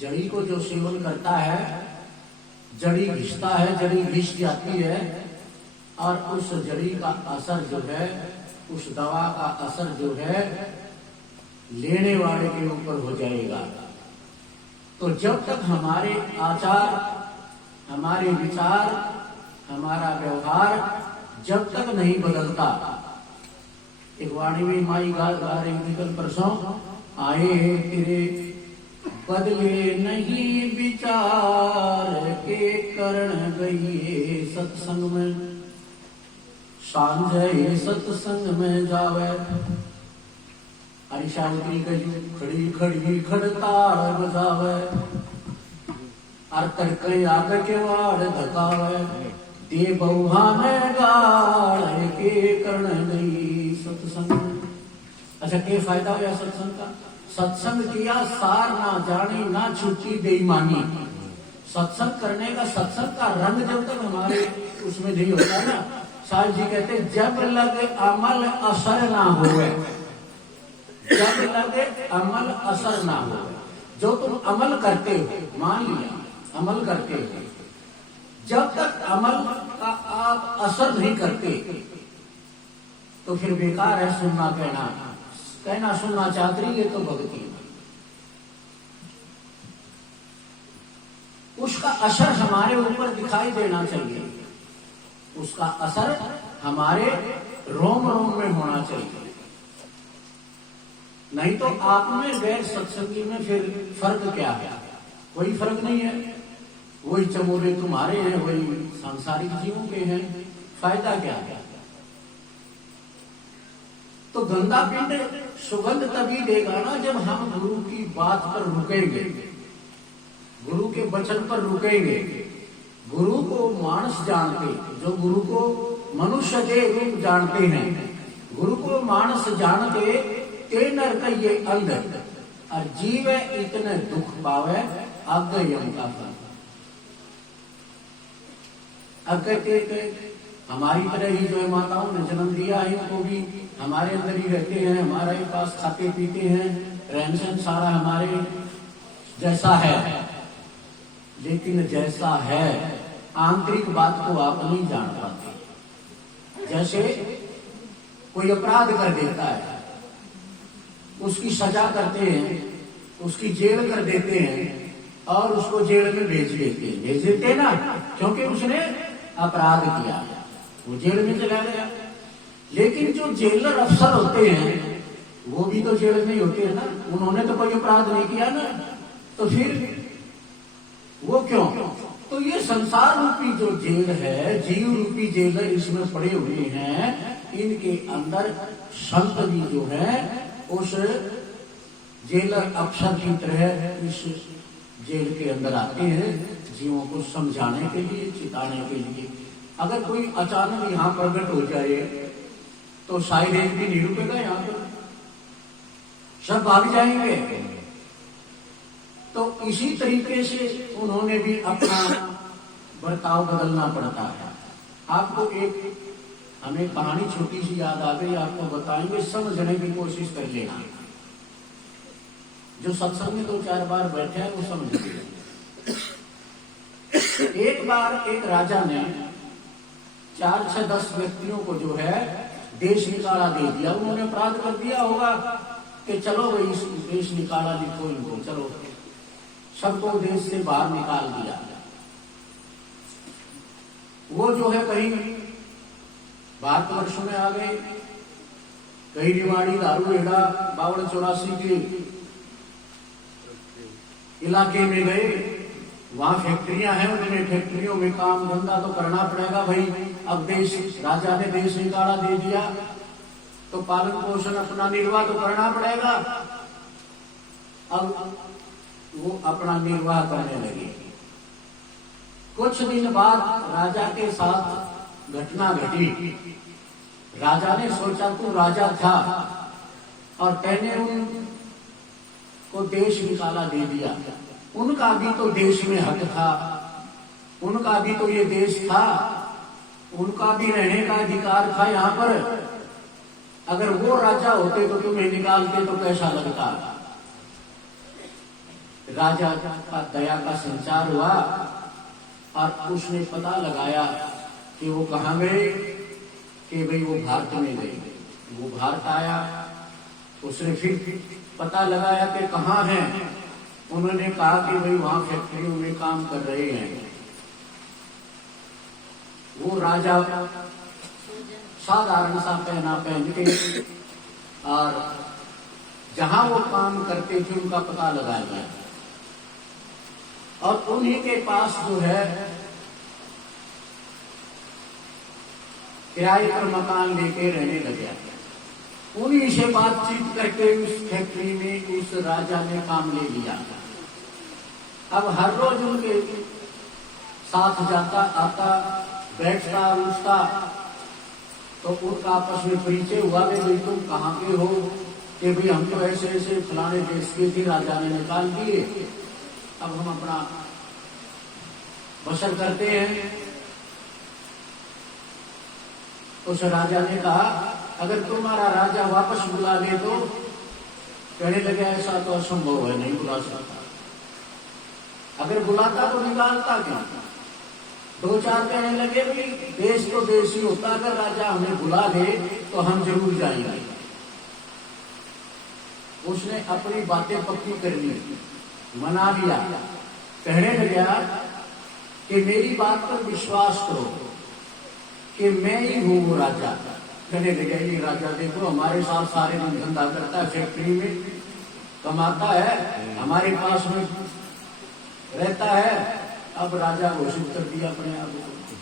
जड़ी को जो सेवन करता है, जड़ी घिसता है, जड़ी घिस जाती है और उस जड़ी का असर जो है, उस दवा का असर जो है लेने वाले के ऊपर हो जाएगा। तो जब तक हमारे आचार, हमारे विचार, हमारा व्यवहार जब तक नहीं बदलता, एक वाणी में माई गा रही थी कल परसों, आए तेरे बदले नहीं विचार के करण गई सत्संग में, सांझे सत्संग में जावे। हरिशावती गई खड़ी खड़ी खड़ताड़ बजावे, और तड़के आग के वाड़ धकावे, दे बहुहा में गाड़ के करण गई सत्संग। अच्छा, क्या फायदा हुआ सत्संग का? सत्संग किया सार ना जानी, ना छूटी बेईमानी। सत्संग करने का, सत्संग का रंग जब तक हमारे उसमें नहीं होता ना, साहब जी कहते जब लगे अमल असर ना हुए, जब लगे अमल असर ना हो। जो तुम अमल करते हो, मान लिया अमल करते हो, जब तक अमल का आप असर नहीं करते तो फिर बेकार है सुनना कहना। कहना सुनना चाहती है तो भक्ति, उसका असर हमारे ऊपर दिखाई देना चाहिए, उसका असर हमारे रोम रोम में होना चाहिए। नहीं तो आप में गैर सत्संगी में फिर फर्क क्या है? कोई फर्क नहीं है, वही चमोले तुम्हारे हैं, वही सांसारिक जीवों के हैं, फायदा क्या है? तो गंगा पिंड सुगंध तभी देगा ना जब हम गुरु की बात पर रुकेंगे, गुरु के वचन पर रुकेंगे, गुरु को मानस जानते, जो गुरु को मनुष्य के रूप जानते हैं, गुरु को मानस जानते ते नर कहिए अंदर, और जीवे इतने दुख पावे अग यम का फल। अब कहते थे हमारी तरह ही जो है माताओं ने जन्म दिया है, इनको भी हमारे अंदर ही रहते हैं, हमारे पास खाते पीते हैं, रहन सहन सारा हमारे जैसा है, लेकिन जैसा है आंतरिक बात को आप नहीं जान पाते। जैसे कोई अपराध कर देता है, उसकी सजा करते हैं, उसकी जेल कर देते हैं और उसको जेल में भेज देते ना, क्योंकि उसने अपराध किया, वो जेल में चला गया। लेकिन जो जेलर अफसर होते हैं वो भी तो जेल में ही होते हैं ना, उन्होंने तो कोई अपराध नहीं किया ना, तो फिर वो क्यों? तो ये संसार रूपी जो जेल है, जीव रूपी जेलर इसमें पड़े हुए हैं, इनके अंदर संत भी जो है उस जेलर अफसर की तरह इस जेल के अंदर आते हैं, जीवों को समझाने के लिए, चिताने के लिए। अगर कोई अचानक यहाँ प्रकट हो जाए तो साइरेन भी नहीं रुकेगा, यहाँ पर सब भाग जाएंगे। तो इसी तरीके से उन्होंने भी अपना बर्ताव बदलना पड़ता है। आपको एक हमें कहानी छोटी सी याद आ गई, आपको बताएंगे, समझने की कोशिश कर लेना। जो सत्संग में 2-4 बार बैठे हैं वो समझ गए। एक बार एक राजा ने 4-6-10 व्यक्तियों को जो है देश निकाला दे दिया। उन्होंने अपराध कर दिया होगा कि चलो भाई देश निकाला, लिखो इनको, चलो सबको देश से बाहर निकाल दिया। वो जो है कहीं भारतवर्ष में आ गए, कहीं निवाड़ी, दारूहेड़ा, 52-84 के इलाके में गए, वहां फैक्ट्रियां हैं, उन्होंने फैक्ट्रियों में काम धंधा तो करना पड़ेगा भाई। अब देश, राजा ने देश निकाला दे दिया तो पालन पोषण अपना निर्वाह तो करना पड़ेगा। अब वो अपना निर्वाह करने लगे। कुछ दिन बाद राजा के साथ घटना घटी। राजा ने सोचा तू राजा था और तेने उनको देश निकाला दे दिया, उनका भी तो देश में हक था, उनका भी तो ये देश था, उनका भी रहने का अधिकार था यहाँ पर। अगर वो राजा होते तो तुम्हें निकालते तो कैसा लगता? राजा का दया का संचार हुआ और उसने पता लगाया कि वो कहाँ गए, कि भाई वो भारत में गए। वो भारत आया, उसने फिर पता लगाया कि कहाँ हैं। उन्होंने कहा कि भाई वहां फैक्ट्रियों में काम कर रहे हैं। वो राजा साधारण सा पहना पहन के और जहां वो काम करते थे उनका पता लगाया गया और उन्हीं के पास जो है किराए पर मकान लेके रहने लगे। उन्हीं से बातचीत करके उस फैक्ट्री में उस राजा ने काम ले लिया। अब हर रोज उनके साथ जाता आता, बैठता उठता, तो उनका आपस में परिचय हुआ कि भाई तुम कहाँ के हो, कि भाई हम तो ऐसे ऐसे फलाने देश के थे, राजा ने निकाल दिए, अब हम अपना बसर करते हैं। उस राजा ने कहा अगर तुम्हारा राजा वापस बुला ले तो, कहने लगे ऐसा तो असंभव है, नहीं बुला सकता। अगर बुलाता तो निकालता क्या। दो चार कहने लगे भी देश तो देश ही होता, अगर राजा हमें बुला ले तो हम जरूर जाएंगे। उसने अपनी बातें पक्की कर ली, मना लिया। कहने लगा कि मेरी बात पर विश्वास करो कि मैं ही हूं वो राजा। कहने लगा ये राजा देखो हमारे साथ सारे दिन धंधा करता है, फैक्ट्री में कमाता है, हमारे पास में रहता है। अब राजा घोषित कर दिया अपने आप को।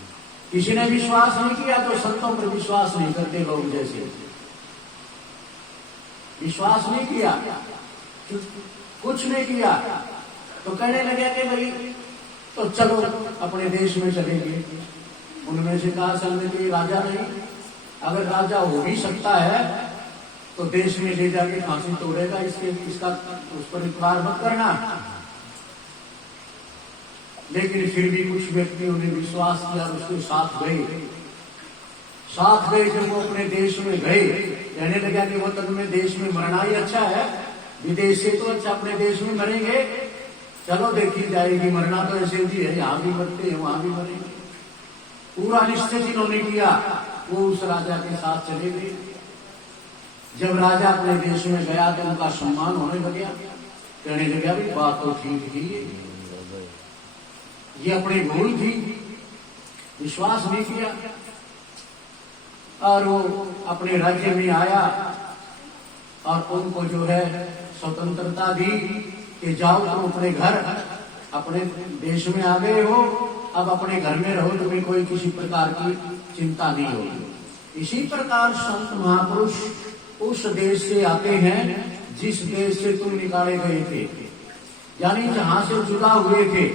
किसी ने विश्वास नहीं किया तो संतों पर विश्वास नहीं करते लोग, जैसे विश्वास नहीं किया, कुछ नहीं किया, तो कहने लगे कि भाई तो चलो अपने देश में चलेंगे। उनमें से कहा संगत ये राजा नहीं, अगर राजा हो भी सकता है तो देश में ले जाके फांसी तोड़ेगा, इसका उस पर इतबार मत करना। लेकिन फिर भी कुछ व्यक्तियों ने विश्वास किया, उसके साथ गए। जब वो अपने देश में गए, कहने लगा कि वतन में देश में मरना ही अच्छा है, विदेश से तो अच्छा अपने देश में मरेंगे। चलो देखी जाएगी, मरना तो ऐसे भी है, यहाँ भी मरते हैं वहां भी मरेंगे। पूरा निश्चय जिन्होंने किया वो उस राजा के साथ चले गए। जब राजा अपने देश में गया तो उनका सम्मान होने लगा। कहने लगा भी बात तो ठीक थी, ये अपनी भूल थी, विश्वास नहीं किया। और वो अपने राज्य में आया और उनको जो है स्वतंत्रता दी कि जाओ तुम अपने घर, अपने देश में आ गए हो, अब अपने घर में रहो, तुम्हें कोई किसी प्रकार की चिंता नहीं होगी। इसी प्रकार संत महापुरुष उस देश से आते हैं जिस देश से तुम निकाले गए थे, यानी जहां से जुदा हुए थे।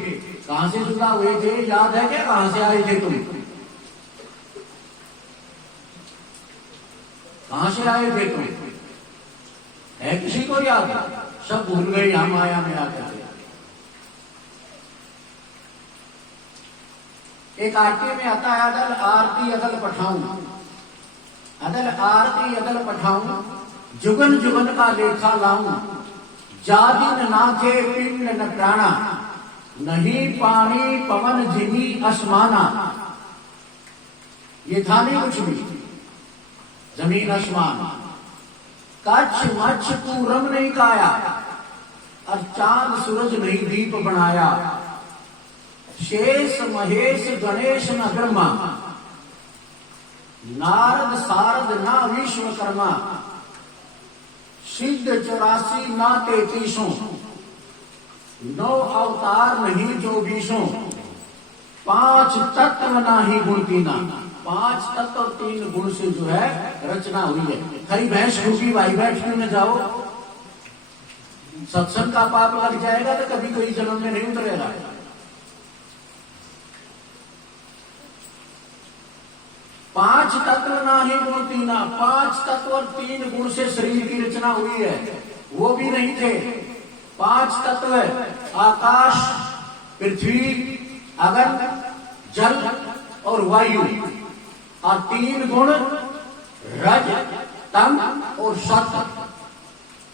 कहां से जुदा हुए थे याद है क्या? कहां से आए थे तुम? कहां से आए थे तुम? है किसी को याद? सब भूल गए हम माया में आकर। एक आरती में आता है अदल आरती अदल पठाऊं, अदल आरती अदल पठाऊं, जुगन जुगन का लेखा लाऊं, जादिन नाथे पिंड न प्राणा, नहीं पानी पवन जिनी आसमाना। ये था नहीं कुछ भी, जमीन आसमान। कच्छ मच्छ तू रंग नहीं काया, और चांद सूरज नहीं दीप बनाया। शेष महेश गणेश न ब्रह्मा, नारद सारद ना विश्वकर्मा, सिद्ध 84 ना 33, 9 अवतार नहीं जो 20, 5 तत्व ना ही गुण तीना। 5 तत्व और 3 गुण से जो है रचना हुई है। खरी भैंस खूबी भाई बैठने में जाओ, सत्संग का पाप लग जाएगा तो कभी कोई जन्म में नहीं उतरेगा। पांच तत्व ना ही गुण तीना, 5 तत्व और 3 गुण से शरीर की रचना हुई है, वो भी नहीं थे। 5 तत्व आकाश, पृथ्वी, अग्नि, जल और वायु, और 3 गुण रज, तम और सत्व।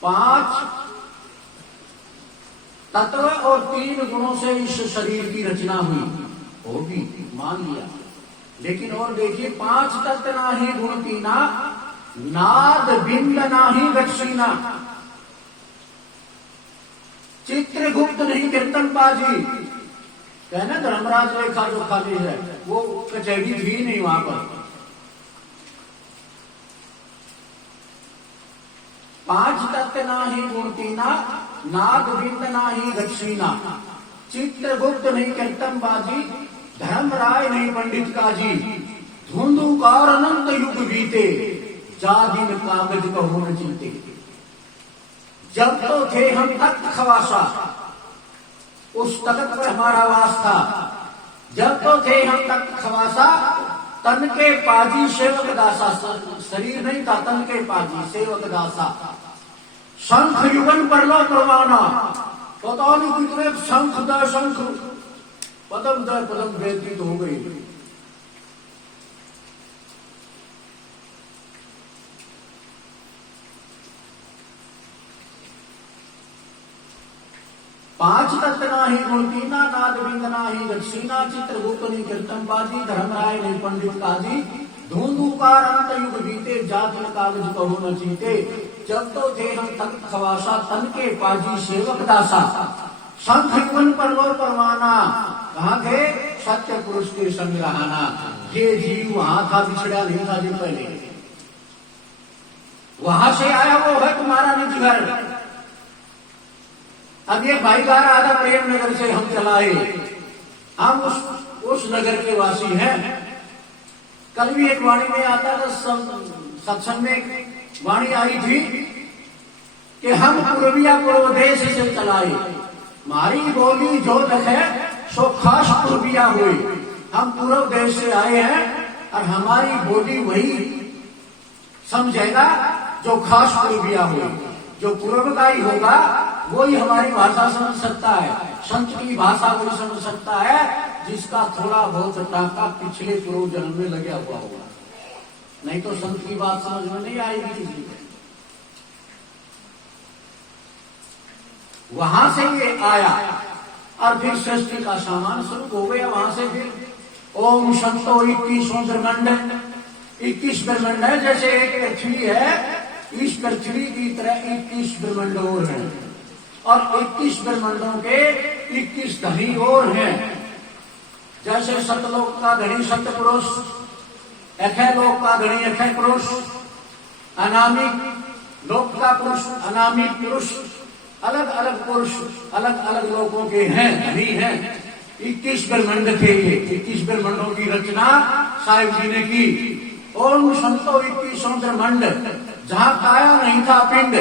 5 तत्व और 3 गुणों से इस शरीर की रचना हुई, होगी, मान लिया। लेकिन और देखिए, 5 तत्व नाही गुण तीना, नाद बिंद नाही गक्षीना, चित्रगुप्त नहीं कीर्तन बाजी। कहना धर्मराज रेखा जो खाली है, वो कचहरी थी नहीं वहां पर। 5 तत्व नाही गुण तीना, नाद बिंद नाही गक्षीना, चित्रगुप्त नहीं कीर्तन बाजी, धर्मराय नहीं पंडित काजी, धुंधुकार अनंत युग बीते, जा दिन कागज कहो न जीते। जब तो थे हम तख्त खवासा, उस तख्त पर हमारा वास था। जब तो थे हम तख्त खवासा, तन के पाजी सेवक दासा, शरीर नहीं था, तन के पाजी सेवक दासा। शंख युगन पर लो परवाना, पता नहीं कितने शंख द शंख, पदम दर पदम व्यतीत हो गई। पांच तत्व नाही गुण तीना, नाद बिंद नाही गक्षीना, चित्रगुप्त नहीं कीर्तन बाजी, धर्मराय नहीं पंडित काजी, धुंधुकार अंत युग बीते, जातिन कागज कहो न जीते। जब तो थे हम तख्त खवासा, तन के पाजी सेवक दासा। शंख युगन पर लो परवाना, कहाँ थे? सत्य पुरुष के संग रहाना। ये जीव वहां था, बिछड़ा नहीं था जो पहले, वहां से आया वो है तुम्हारा निज घर। अब ये भाई गा रहा था, प्रेम नगर से हम चलाए, हम उस नगर के वासी हैं। कल भी एक वाणी में आता था, सत्संग में वाणी आई थी कि हम पूर्विया पूर्व देश से चलाए, मारी बोली जो है सो खास पूर्विया हुई। हम पूर्व देश से आए हैं और हमारी बोली वही समझेगा जो खास पूर्विया हुई। जो पूर्व का ही होगा वही हमारी भाषा समझ सकता है, संत की भाषा वही समझ सकता है जिसका थोड़ा बहुत टाका पिछले पूर्व जन्म में लगा हुआ होगा, नहीं तो संत की बात समझ में नहीं आएगी किसी को। वहां से ये आया और फिर सृष्टि का सामान शुरू हो गया। वहां से फिर ओम संतो 21 ब्रह्मांड, 21 ब्रह्मांड है। जैसे एक पृथ्वी है, इस पृथ्वी की तरह 21 ब्रह्मांड और हैं, और 21 ब्रह्मांडों के 21 धनी और हैं। जैसे सतलोक का धनी सत्य पुरुष, अखय लोक का धनी अखय पुरुष, अनामिक लोक का पुरुष अनामिक पुरुष, अलग अलग पुरुष अलग अलग लोकों के हैं, धनी हैं। 21 ब्रह्मांड थे ये, 21 ब्रह्मांडों की रचना साहिब जी ने की। ओम संतो 21 ब्रह्मांड, जहां काया नहीं था पिंड,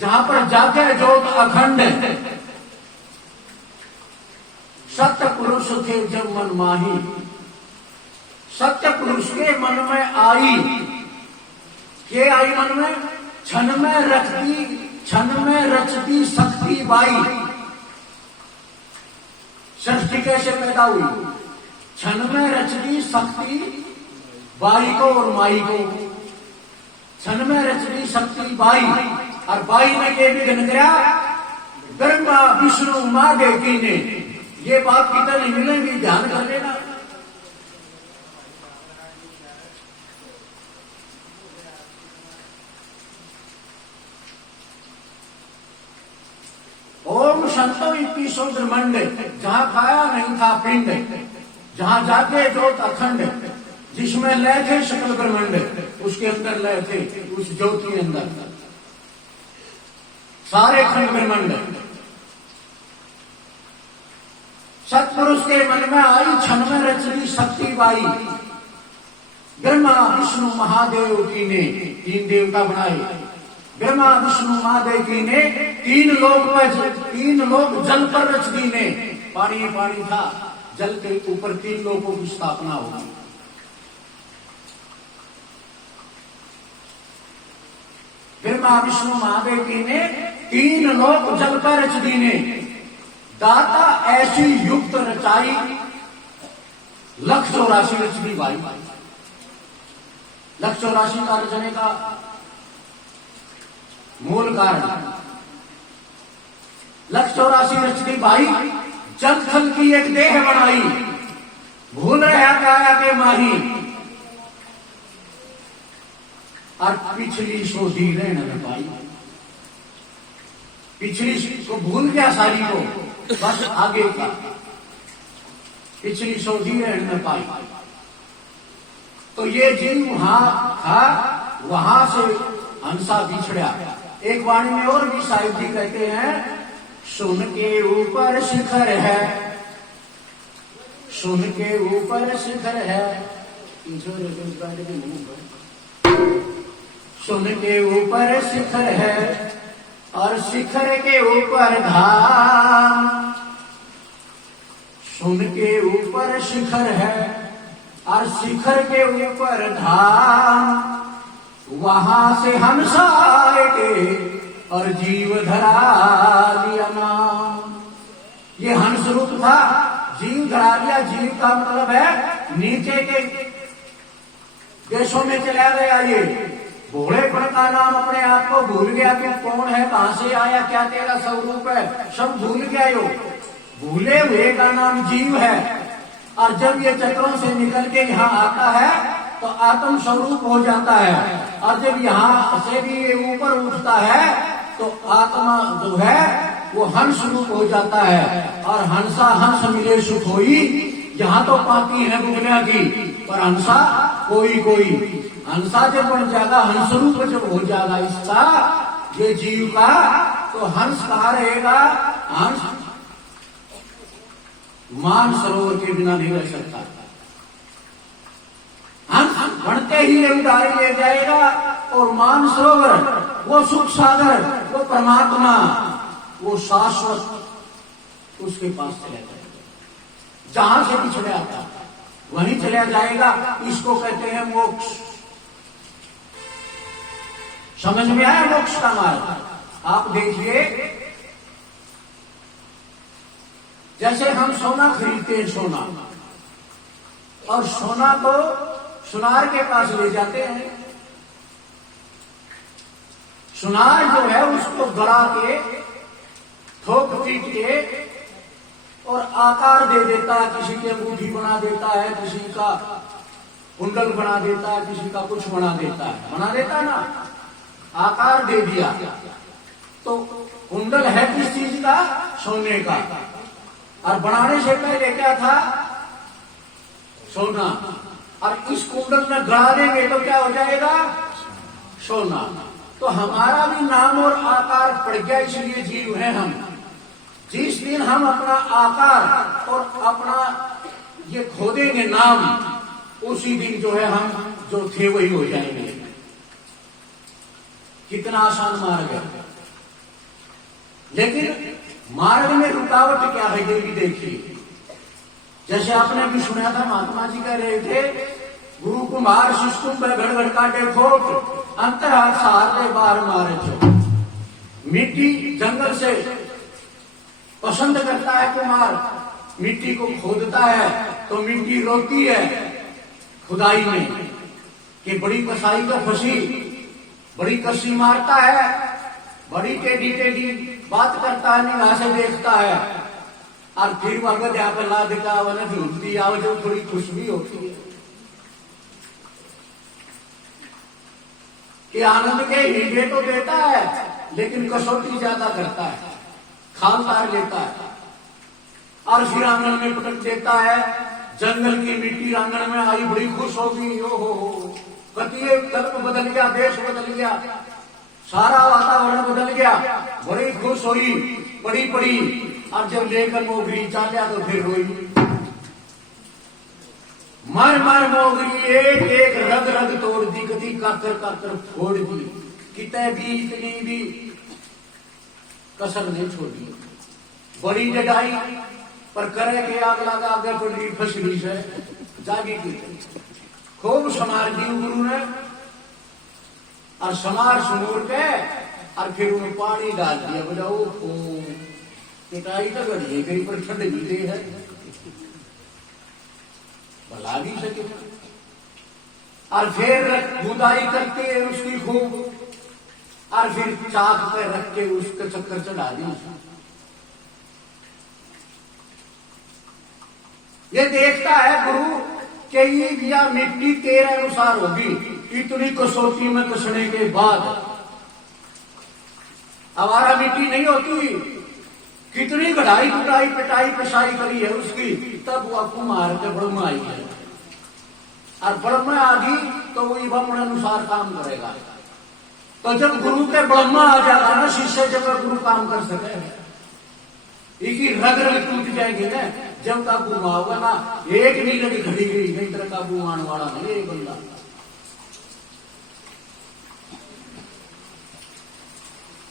जहां पर जाके ज्योत अखंड, सत्य पुरुष थे जब मन माही। सत्य पुरुष के मन में आई, के आई मन में? क्षण में रखती, क्षण में रचती शक्ति बाई। सृष्टि कैसे पैदा हुई? क्षण में रचती शक्ति बाई को और माई को। क्षण में रचती शक्ति बाई, और बाई ने के भी गन गया ब्रह्मा विष्णु माँ देवी ने। ये बात कितनी मिलेगी, ध्यान कर लेना। ओम संतो 21 ब्रह्मांड, जहां खाया नहीं था पिंड, जहां जाके ज्योत अखंड, जिसमें लय थे सकल ब्रह्मांड, उसके अंदर लय थे, उस ज्योत के अंदर सारे खंड ब्रह्मांड। सत्पुरुष के मन में आई, क्षण में रचनी शक्ति बाई। ब्रह्मा विष्णु महादेव की ने 3 देवता बनाए। ब्रह्मा विष्णु महादेव की ने 3 लोक जल पर रच दी ने। पानी पानी था, जल के ऊपर 3 लोकों की स्थापना होगी। ब्रह्मा विष्णु महादेव की ने 3 लोक जल पर रच दी ने। दाता ऐसी युक्त रचाई, 184 रच दी भाई। 184 का रचने का मूल कारण लख 84 रचती भाई, जग थल की एक देह बनाई, भूल रहा काया के माही, और पिछली सोधी रहने न पाई। पिछली को भूल गया सारी को, बस आगे का पिछली सोधी रहने न पाई। तो ये जीव वहां था, वहां से हंसा बिछड़ा। एक वाणी में और भी साहिब जी कहते हैं, सुन के ऊपर शिखर है, सुन के ऊपर शिखर है, सुन के ऊपर शिखर है और शिखर के ऊपर धाम, सुन के ऊपर शिखर है और शिखर के ऊपर धाम, वहां से हंस आए के और जीव धरा लिया नाम। ये हंस रूप था, जीव धरा लिया। जीव का मतलब है नीचे के देशों में चला गया। ये भोलेपन का नाम अपने आप को भूल गया कि कौन है, कहां से आया, क्या तेरा स्वरूप है, सब भूल गया। यो भूले हुए का नाम जीव है। और जब ये चक्रों से निकल के यहाँ आता है तो आत्म स्वरूप हो जाता है। और जब यहाँ से भी ये ऊपर उठता है तो आत्मा जो है वो हंस रूप हो जाता है। और हंसा हंस मिले सुख होई, यहाँ तो पाती है दुनिया की, पर हंसा कोई कोई। हंसा जब बन जाएगा, हंस रूप जब हो जाएगा इसका, ये जीव का, तो हंस कहाँ रहेगा? हंस मान सरोवर के बिना नहीं रह सकता। हंस बढ़ते ही उतारे ले जाएगा और मान सरोवर, वो सुख सागर, वो परमात्मा, वो शाश्वत उसके पास चला जाएगा। जहां से भी चले आता वहीं चला जाएगा। इसको कहते हैं मोक्ष। समझ में आया मोक्ष का मार्ग? आप देखिए, जैसे हम सोना खरीदते हैं, सोना, और सोना को सुनार के पास ले जाते हैं। सुनार जो है उसको गड़ा के, ठोक पीट के और आकार दे देता है। किसी की अंगूठी बना देता है, किसी का कुंडल बना देता है, किसी का कुछ बना देता है। बना देता ना, आकार दे दिया। तो कुंडल है किस चीज का? सोने का। और बनाने से पहले क्या था? सोना। और इस कुंडल में गड़ा देंगे तो क्या हो जाएगा? सोना। तो हमारा भी नाम और आकार पड़ गया, इसलिए जीव है हम। जिस दिन हम अपना आकार और अपना ये खो देंगे नाम, उसी दिन जो है हम जो थे वही हो जाएंगे। कितना आसान मार्ग है। लेकिन मार्ग में रुकावट क्या है ये भी देखिए। जैसे आपने भी सुना था, महात्मा जी कह रहे थे, गुरु कुमार शिष्टुम घड़ काटे खोट, अंतर हाथ सहार दे बार मारे चो। मिट्टी जंगल से पसंद करता है कुमार, मिट्टी को खोदता है तो मिट्टी रोती है खुदाई में कि बड़ी कसाई तो फंसी, बड़ी कसी मारता है, बड़ी टेढ़ी टेढ़ी बात करता है, निगाह से देखता है। और फिर वह गधा पर ला दिखा वन झूलती आओ, जो थोड़ी खुश भी होती है कि आनंद के हीरे तो देता है, लेकिन कसौटी ज्यादा करता है, खाल तार लेता है। और फिर आंगन में पटक देता है। जंगल की मिट्टी आंगन में आई, बड़ी खुश होगी, हो कतिये कल्प बदल गया, देश बदल गया, सारा वातावरण बदल गया, बड़ी खुश हुई, बड़ी बड़ी। और जब लेकर मोगरी चाचा तो फिर रोई। मर मर मोगरी एक एक रग रग तोड़ दी, कति काकर काकर फोड़ दी, कितने भी इतनी भी कसर नहीं छोड़ी। बड़ी जगाई पर करे के आग लगा, आगे पड़ी फसली से जागी की। खूब समार दी गुरु ने, और समार सुनूर के, और फिर उन्हें पानी डाल दिया। बजाओ पिटाई तो गढ़ी कहीं पर ठंड भी दे है, भला भी सके। और फिर बुदाई करते है उसकी खूब, और फिर चाक पे रख के उसका चक्कर चढ़ा दी। ये देखता है गुरु कि यह मिट्टी तेरे अनुसार होगी, इतनी कसौटी में कसने के बाद। हमारा मिट्टी नहीं होती, कितनी कढ़ाई कुटाई पिटाई पिसाई करी है उसकी, तब वो कुम्हार के ब्रह्म आई है। और ब्रह्म आ गई तो वो अपने अनुसार काम करेगा। तो जब गुरु के ब्रह्मा आ जाएगा ना, शिष्य जब गुरु काम कर सके, एक रग रग टूट जाएगी ना। जब काबू होगा ना, एक नीले की खड़ी गई, नहीं तरह काबू आने वाला नहीं एक बंदा।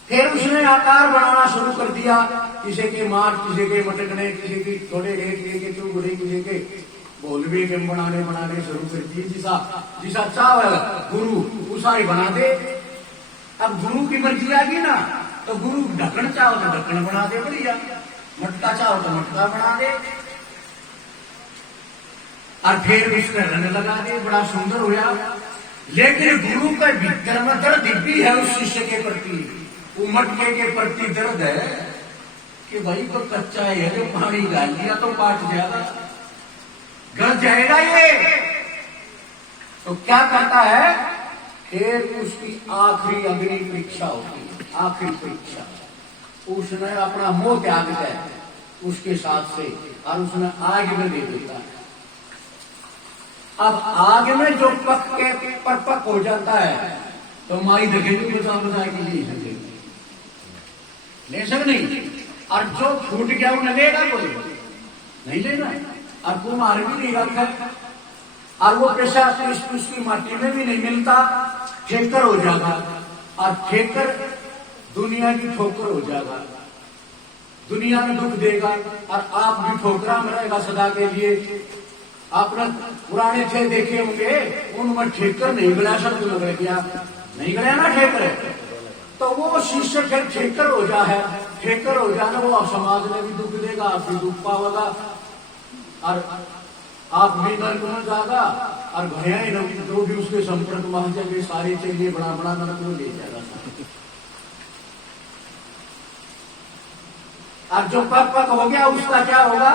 फिर उसने आकार बनाना शुरू कर दिया, किसी के मार, किसी के मटकने, किसी के थोड़े रेत के चूगड़े, किसी के बोलवे के बनाने शुरू कर दिए। जिसा चाहे गुरु उसा ही बना दे। अब गुरु की मर्जी आ गई ना, तो गुरु ढक्कन चाहो तो ढक्कन बना दे बढ़िया, मटका चाहो तो मटका बना दे, और फिर उसका रंग लगा दे, बड़ा सुंदर हुआ। लेकिन गुरु का भीतर में दर्द भी है उस शिष्य के प्रति, वो मटके के प्रति दर्द है कि भाई तो कच्चा है, जो पानी डाल दिया तो काट जाएगा, गल जाएगा ये। तो क्या करता है, फिर उसकी आखिरी अग्नि परीक्षा होती है, आखिरी परीक्षा। उसने अपना मोह त्याग दिया उसके साथ से, और उसने आग में दे देता है। अब आग में जो पक के परपक हो जाता है, तो माई देखेगी बता के लिए ले सक नहीं, और जो छूट गया वो लेगा, कोई नहीं लेना। और कुम्हार भी नहीं रखा, और वो पैसा उसकी माटी में भी नहीं मिलता, ठेकर हो जाएगा। और ठेकर दुनिया की ठोकर हो जाएगा, दुनिया में दुख देगा, और आप भी ठोकरा में रहेगा सदा के लिए। आपने पुराने थे देखे होंगे, उनमें ठेकर नहीं गया, शब्द लग गया, नहीं गया ना ठेकर, तो वो शिष्य फिर ठेकर हो जा है, ठेकर हो जाना वो समाज में भी दुख देगा, आप भी दुख पाओगा, और आप भी नरक में जाएगा, और भया जो भी उसके संपर्क में जाएंगे सारे चलिए बड़ा बड़ा नरक में ले जाएगा। और जो पक हो गया उसका क्या होगा,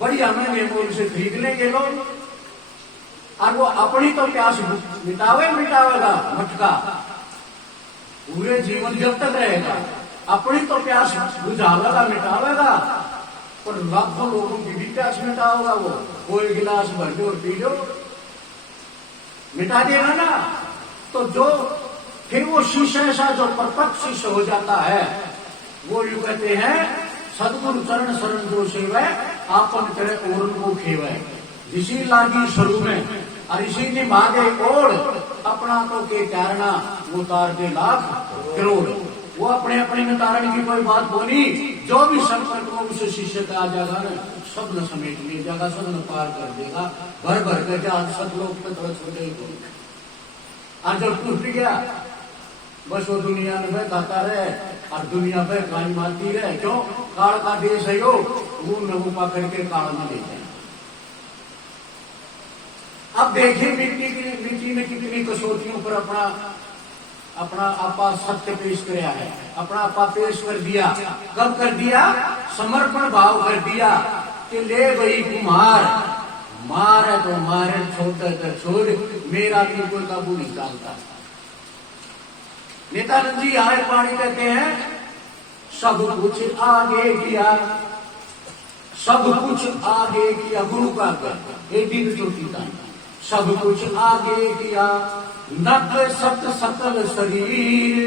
बढ़िया महंगे मोल से खरीद लेंगे लोग, और वो अपनी तो प्यास मिटावेगा मटका, पूरे जीवन जब तक रहेगा अपनी तो प्यास बुझावेगा मिटावेगा, पर लाखों लोगों की भी प्यास मिटाओगा वो। कोई गिलास भर दो और पी लो, मिटा देगा ना। तो जो फिर वो शिष्य ऐसा जो परपक्व शिष्य हो जाता है, वो यू कहते हैं सदगुरु चरण शरण जो सेवै, आपन करे और को खेवै। इसी लागी शुरू में और इसी ने मांगे ओढ़, अपना तो के कारणा वो तार के लाख करोड़। वो अपने अपने में तारण की कोई बात बोली, जो भी संपर्क में उसे शिष्य का आ जाएगा ना, सब न समेट ले जाएगा, सब न पार कर देगा, भर भर कर जा सब लोग पे थोड़ा छोटे को। और जब टूट गया बस वो दुनिया में खाता रहे, और दुनिया पे गाली मारती रहे। क्यों, काल का देश है यो, वो नगुपा करके काल में ले जाए। अब देखिए मिट्टी ने कितनी कसौटियों पर अपना आपा सत्य पेश किया है, अपना आपा पेश कर दिया। कब कर दिया, समर्पण भाव कर दिया कि ले गई कुम्हार, मारे तो मारे, छोड़ तो छोड़, मेरा भी कोई काबू नहीं चालता। नेतानंद जी आए पानी कहते हैं, सब कुछ आगे किया, सब कुछ आगे किया, गुरु का कर एक दिन चोटी था, सब कुछ आगे किया, नक सत सकल शरीर,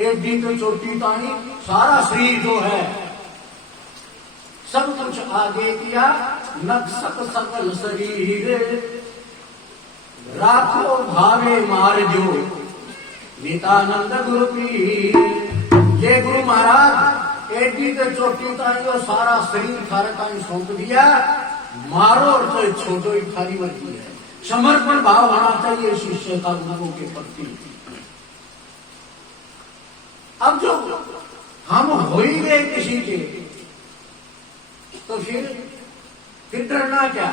एक दिन तो चोटी ताई सारा शरीर जो है, सब कुछ आगे किया, नक सत सकल शरीर, राखो भावे मार जो नितानंद गुरु पीर। ये गुरु महाराज एडी के चोटी ताई सारा शरीर थारे ताई सौंप दिया, मारो और तो छोटो ही थारी मर्जी है। समर्पण भाव होना चाहिए शिष्य का गुरु के प्रति। अब जो हम हो ही गए किसी के, तो फिर डरना क्या।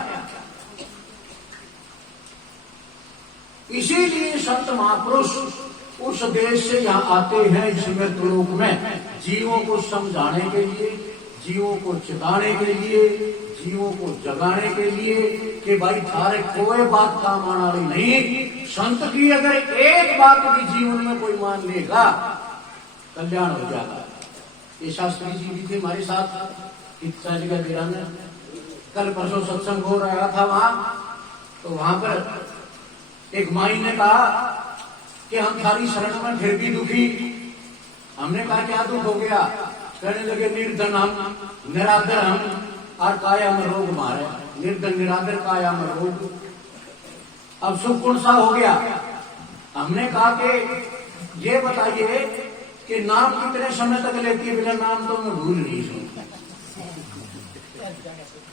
इसीलिए संत महापुरुष उस देश से यहाँ आते हैं इस मृतलोक में जीवों को समझाने के लिए, जीवों को चिताने के लिए, जीवों को जगाने के लिए कि भाई थारे कोई बात काम आने वाली नहीं। संत की अगर एक बात भी जीवन में कोई मान लेगा कल्याण हो जाएगा। ये शास्त्री जी भी थे हमारे साथ कितना जगह बेरा में, कल परसों सत्संग हो रहा था वहां, तो वहां पर एक माई ने कहा कि हम थारी शरण में फिर भी दुखी। हमने कहा क्या दुख हो गया? कहने लगे निर्धन हम, निरादर हम, और काया में रोग मारे। निर्धन निरादर काया में रोग, अब सुख कौन सा हो गया? हमने कहा कि ये बताइए कि नाम कितने समय तक लेती है? बिना नाम तो मैं भूल नहीं सकता।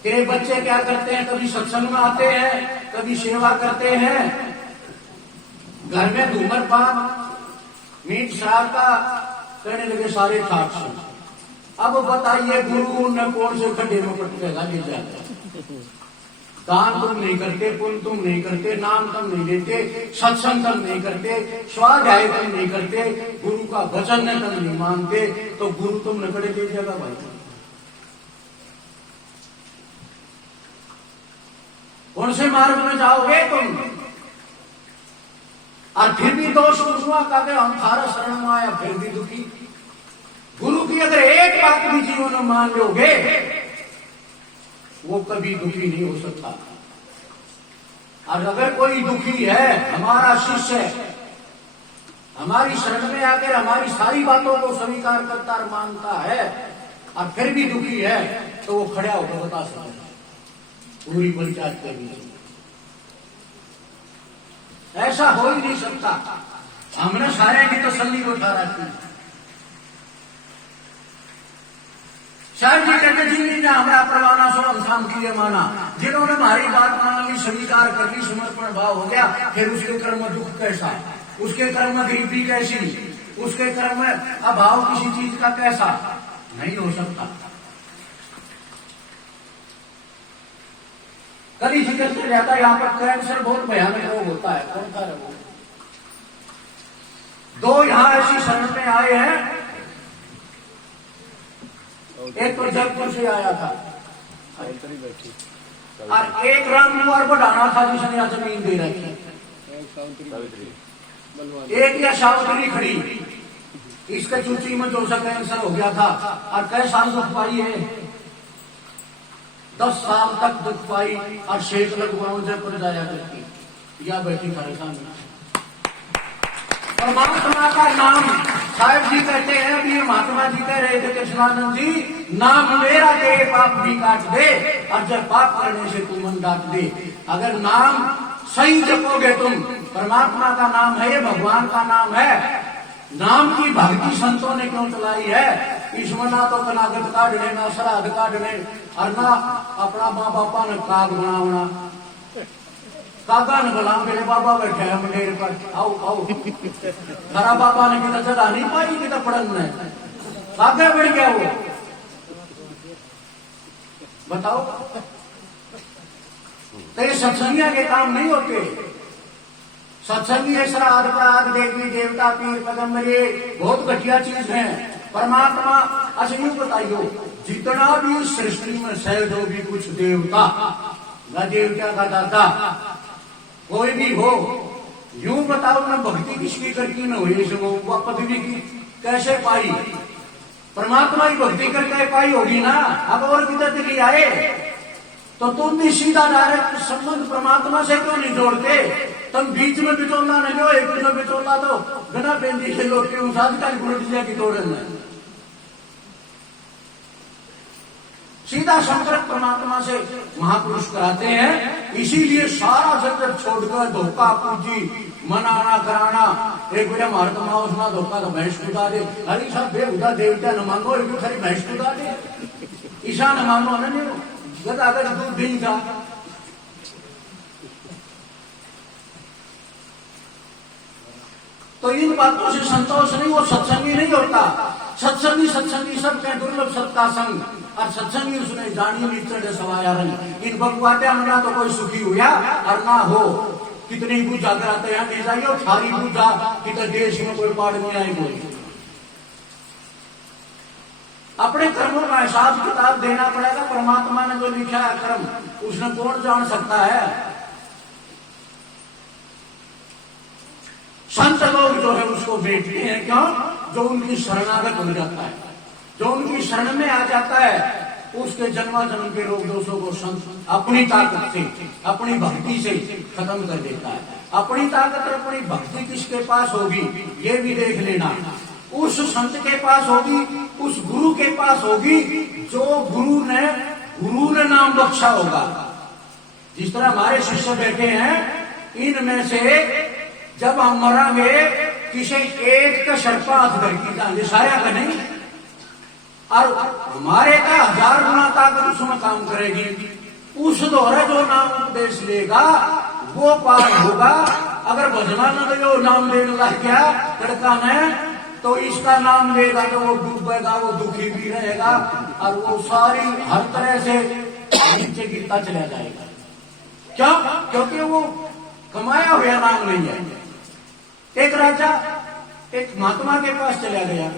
तेरे बच्चे क्या करते हैं? कभी सत्संग में आते हैं, कभी सेवा करते हैं, घर में धूम्रपान मीट शराब का कहने लगे सारे ठाक से। अब बताइए गुरु ने कौन से खड्डे में पटकेगा ले जाता? दान तुम नहीं करते, पुण्य तुम नहीं करते, नाम तुम नहीं लेते, सत्संग तुम नहीं करते, स्वाध्याय तुम नहीं करते, गुरु का वचन ने तुम नहीं मानते, तो गुरु तुमने बड़े ले जाएगा भाई। कौन से मार्ग में जाओगे तुम? और फिर भी दोष गुरुआ का हम थारा शरण में आया फिर भी दुखी। गुरु की अगर एक बात भी जीवन में मान लोगे वो कभी दुखी नहीं हो सकता। और अगर कोई दुखी है, हमारा शिष्य हमारी शरण में आकर हमारी सारी बातों को स्वीकार करता और मानता है और फिर भी दुखी है, तो वो खड़ा होकर बता सकता है पूरी पंचायत के बीच। ऐसा हो ही नहीं सकता। हमने सारे की तसल्ली उठा रखी। शायद जी कहते जी ने हमारा परवाना सो हम शांति माना, जिन्होंने हमारी बात मान ली, स्वीकार कर ली, समर्पण भाव हो गया, फिर उसके कर्म में दुख कैसा, उसके कर्म में गरीबी कैसी, उसके कर्म में अभाव किसी चीज का कैसा? नहीं हो सकता। कभी जिक्र से रहता है यहाँ पर कैंसर बहुत भयानक रोग होता है। कौन सा रोग? दो यहाँ ऐसी शरण में आए हैं, एक तो जयपुर से आया था और एक रामकुमार को डाना था जिसने यहाँ जमीन दे रखी, एक या सावित्री खड़ी। इसके चूची में जो सा कैंसर हो गया था और कई साल दुख पाई है, 10 साल तक दुख पाई और शेख लगवाओ जयपुर जाया करती या बैठी परेशान। परमात्मा का नाम साहिब जी कहते हैं, अभी महात्मा जी कह रहे थे कृष्णानंद जी, नाम मेरा तेरे पाप भी काट दे और जब पाप करने से तू मन डांट दे। अगर नाम सही जपोगे तुम, परमात्मा का नाम है, ये भगवान का नाम है। नाम की भक्ति संतों ने क्यों चलाई है? इसमें ना तो कनागत काटने, ना श्राद्ध काटने और ना अपना माँ बापा ने काग बनावना। काका ने बोला मेरे बाबा बैठे हैं मंडेर पर, आओ आओ। खरा बाबा ने कितना चढ़ा नहीं पाई, कितना पढ़न में कागे बढ़ गया वो। बताओ, तो ये सत्संगिया के काम नहीं होते। सत्संगी श्राद्ध प्राद देवी देवता पीर पैगंबर ये बहुत घटिया चीज है। परमात्मा अच्छा यूं बताइयो, जितना भी सृष्टि में है जो भी कुछ देवता, न देवता का दादा कोई भी हो, यूं बताओ ना भक्ति किसकी करके न हुई, वो पदवी की कैसे पाई? परमात्मा की भक्ति करके पाई होगी ना। अब और किधर दिल्ली आए तो तुम भी सीधा डायरेक्ट संबंध परमात्मा से क्यों नहीं जोड़ते? तुम बीच में बिचौला न लो, एक दिन बिचौला तो बिना बेंदी के लोग के उसाद का गुरुटिया की तोड़न में सीधा संपर्क परमात्मा से महापुरुष कराते हैं। इसीलिए सारा जगत छोड़कर धोखा पूजी मनाना कराना, एक बेटा मारत माओ उसना धोखा का भैंस खुदा दे, हरी साहब बेहुदा देवता न मांगो, एक खरी भैंस खुदा दे, ईशा न मांगो न नहीं गदा अगर दूध दिन का। तो इन बातों से संतोष नहीं, वो सत्संगी नहीं होता। सत्संगी सत्संगी सब कहें दुर्लभ सत्ता संग, और सत्संगी उसने जानी नीचे सवाया रंग। इन बकुआते ना तो कोई सुखी हुआ और ना हो। कितनी पूजा कराते हैं, ले जाइए सारी पूजा, कितने देश में कोई पाठ नहीं आई कोई। अपने कर्मों का हिसाब किताब देना पड़ेगा। परमात्मा ने जो लिखा है कर्म, उसने कौन जान सकता है। संत लोग जो है उसको बेचते हैं, क्यों? जो उनकी शरणागत हो जाता है, जो उनकी शरण में आ जाता है, उसके जन्मा जन्म के रोग दोषों को संत अपनी ताकत से, अपनी भक्ति से खत्म कर देता है। अपनी ताकत और अपनी भक्ति किसके पास होगी, ये भी देख लेना। उस संत के पास होगी, उस गुरु के पास होगी जो गुरु ने नाम बख्शा होगा। जिस तरह हमारे शिष्य बैठे हैं, इनमें से जब हम मरांगे किसी एक का शर्पात करके जाएंगे, साया का नहीं, और हमारे का 1000 गुना ताकत उसमें काम करेगी। उस दोहरा जो नाम उपदेश लेगा वो पार होगा। अगर भजनानंद जो नाम लेने लग गया लड़का ने, तो इसका नाम लेगा तो वो डूबेगा, वो दुखी भी रहेगा, और वो सारी हर तरह से नीचे गिरता चला जाएगा। क्यों? क्योंकि वो कमाया हुआ नाम नहीं है। एक राजा एक महात्मा के पास चला गया,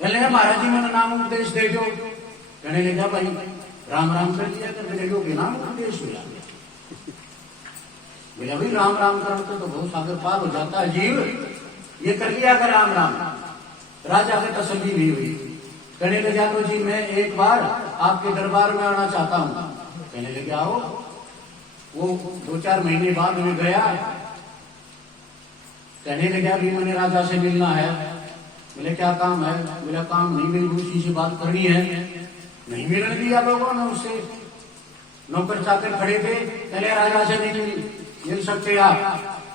कहने महाराज जी मैंने नाम उपदेश दे दो। कहने लगा भाई राम राम कर दिया कर, मेरे लोग नाम उपदेश हो जाते। मेरा भाई राम राम करते तो बहुत सागर पार हो जाता है जीव, ये कर लिया कर राम राम। राजा की तसल्ली भी हुई। कहने लगा तो जी मैं एक बार आपके दरबार में आना चाहता हूँ। कहने लगे आओ। वो 2-4 महीने बाद में गया। कहने लगा भी मैंने राजा से मिलना है। बोले क्या काम है? मेरा काम नहीं, मेरी उसी से बात करनी है। नहीं मिलने दिया लोगों ने उससे। नौकर चाकर खड़े थे, कहले राजा से नहीं मिल सकते आप।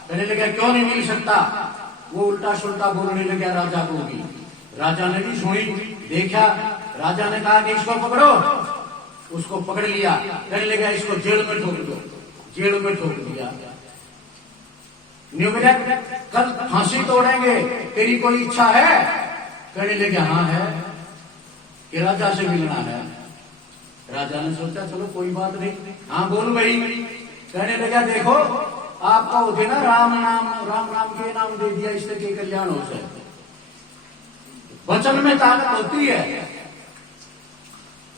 कहने लगा क्यों नहीं मिल सकता? वो उल्टा सुल्टा बोलने लगा राजा को भी। राजा ने भी सुनी, देखा। राजा ने कहा कि इसको पकड़ो। उसको पकड़ लिया। कहने लगा इसको जेल में ठोक दो। जेल में ठोक दिया। कल फांसी तोड़ेंगे, तेरी कोई इच्छा है? कहने लगे हाँ है, कि राजा से मिलना है। राजा ने सोचा चलो कोई बात नहीं, हाँ बोल भाई। कहने लगा देखो आपका होते ना राम नाम के नाम दे दिया, इससे के कल्याण हो जाए। वचन में ताकत होती है।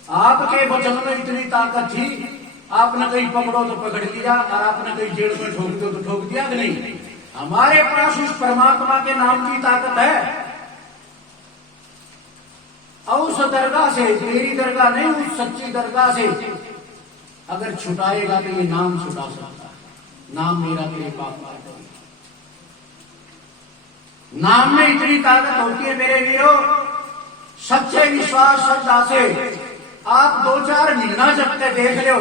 आपके वचन में इतनी ताकत थी, आपने कहीं पकड़ो तो पकड़ लिया, और आपने कहीं जेल में ठोक दो तो ठोक दिया कि नहीं। हमारे पास उस परमात्मा के नाम की ताकत है। और उस दरगाह से, तेरी दरगाह नहीं, उस सच्ची दरगाह से अगर छुटाएगा तो ये नाम छुटा सकता है। नाम मेरा तेरे पाप मार करेगा। नाम में इतनी ताकत होती है मेरे वीरों। सच्चे विश्वास श्रद्धा से आप 2-4 महीना जब तक देख लो,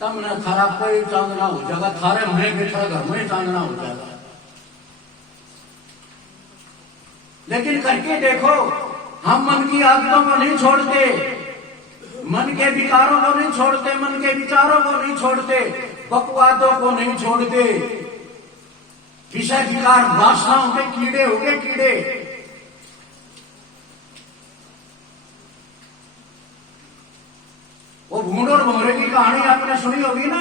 तब न थारा कोई चांदना हो जाएगा, थारे में बेटा घर में चांदना हो जाएगा। लेकिन करके देखो, हम मन की आदतों को नहीं छोड़ते, मन के विकारों को नहीं छोड़ते, मन के विचारों को नहीं छोड़ते, बकवादों को नहीं छोड़ते। विषय विकार वासनाओं के कीड़े हो गए कीड़े। वो भूंड और भौरे की कहानी आपने सुनी होगी ना।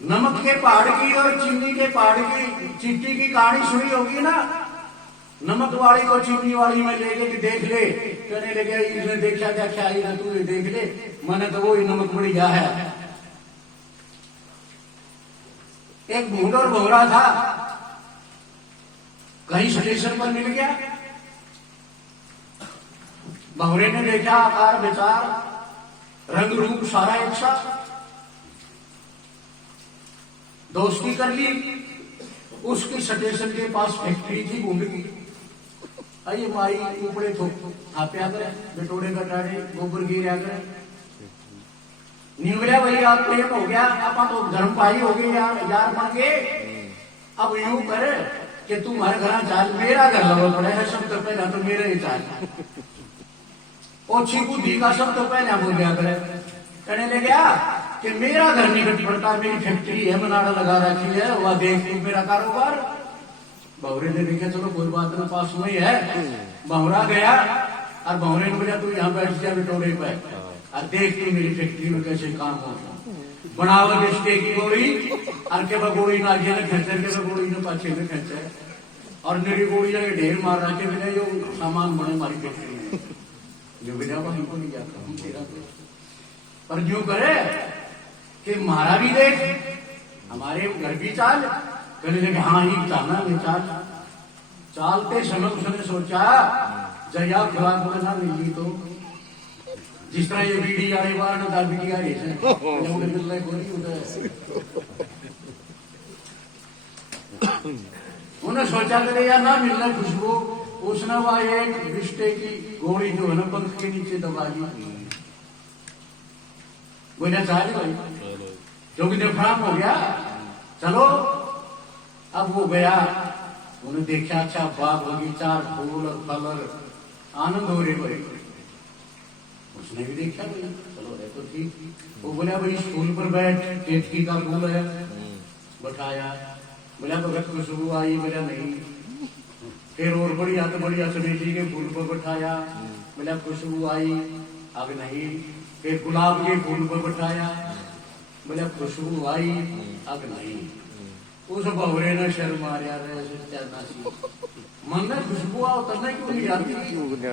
नमक के पहाड़ की और चीनी के पहाड़ की, चींटी की कहानी सुनी होगी ना। नमक वाली को चीनी वाली में लेके कि देख ले। कहने लगे इसने देखा क्या क्या आई ना, तू ये देख ले, मैंने तो वो ही नमक बढ़िया है। एक भूंड और भौरा था, कहीं स्टेशन पर मिल गया। भौरे ने देखा आकार विचार रंग रूप सारा एक साथ, दोस्ती कर ली। उसकी स्टेशन के पास फैक्ट्री थी भूंड की। आइए माई ऊपड़े थोक आपया करे, बेटोड़े कटाड़े गोबर गिरा करे। निवड़िया भाई आप प्रेम हो गया, आप तो धर्म पाई हो गई यार बन के। अब यूं करे कि तुम्हारे घर चाल, मेरा घर लगा पड़े है, सब तो पहला तो मेरा ही चाल। ओछी बुद्धि का सब तो पहले बोल गया करे। कहने ले गया कि मेरा घर निकट पड़ता, मेरी फैक्ट्री है, मनाड़ा लगा रखी है, वह देख तू मेरा कारोबार। भौरे ने देखा चलो कोई बात ना, पास में ही है। भौरा गया और भौरे ने बोला तू यहाँ बैठ जा बेटोड़े पे, और देख तू मेरी फैक्ट्री में कैसे काम होता। बनावट रिश्ते की गोड़ी और के बगोड़ी ना आगे न खेचे, के बगोड़ी न पाछे न खेचे। और मेरी गोली जाके ढेर मार रखे बिना जो सामान बने मारी फैक्ट्री में जो बिना को हमको नहीं जाता हम तेरा पर जो करे कि मारा भी देख हमारे घर भी चाल कहने लगे हाँ ही चालना नहीं चाल चालते समय उसने सोचा जया खुराक बना मिली तो जिस तरह ये बीड़ी आ रही बार ना बीड़ी आ रही है मिल रही गोली उधर उन्हें सोचा करे यार ना मिलना खुशबू उसने वह एक रिश्ते की गोली जो है ना पंख के नीचे दबा दी बोला चाहे भाई जो कि दिफाम हो गया चलो अब वो गया उन्हें देखा अच्छा बाग बगीचा फूल और फल और आनंद हो रहे भाई उसने भी देखा भाई चलो है तो ठीक वो बोला भाई स्कूल पर बैठ केतकी का फूल है बैठाया बोला तो खुशबू आई बोला नहीं फिर और बढ़िया चमेली के फूल पर बैठाया बोला खुशबू आई अब नहीं फिर गुलाब के फूल पर बैठाया बोला खुशबू आई अब नहीं उस भवरे ने शर्म मारिया मन में खुशबू आओ तब नहीं क्यों नहीं आती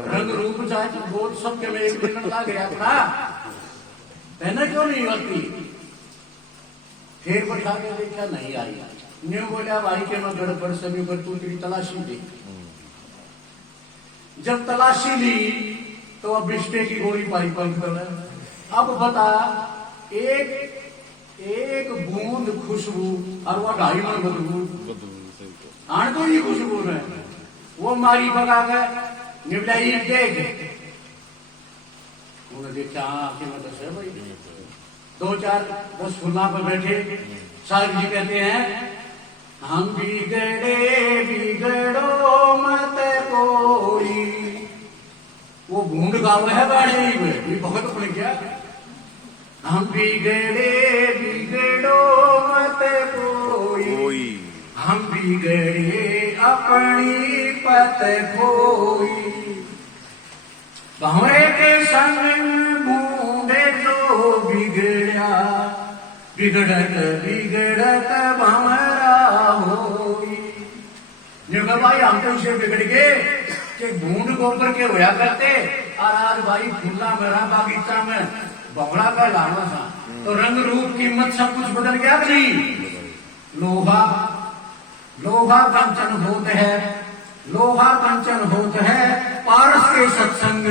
रंग रूप चाहे तो बहुत सबके में एक मिनट लग गया था कहना क्यों नहीं आती फिर बैठा के देखा नहीं आई न्यू बोला भाई के मैं गड़बड़ सभी पर तू तेरी तलाशी दी जब तलाशी ली तो अब रिश्ते की गोली पाई पंख अब बता एक बूंद खुशबू और वो 2.5 मन बदबू आने तो ही खुशबू है वो मारी भगा गए निबलाई देख उन्होंने देखा आंखें में तो है भाई 2-4-10 फुल्ला पर बैठे साहब जी कहते हैं हम बिगड़ो मत कोई वो बूंद गाँव है बाड़े में बहुत खुल गया हम बिगड़ो मत कोई हम बिगड़े अपनी पत खोई भंवरे के संग बूंदे जो बिगड़ा बिगड़त भंवरा होई भाई हम तो इसे बिगड़ गए कि बूंद गोबर के होया करते और आज भाई फूला मेरा बागीचा में बगड़ा का लाना था तो रंग रूप कीमत सब कुछ बदल गया कि नहीं लोहा कंचन होत है पारस के सत्संग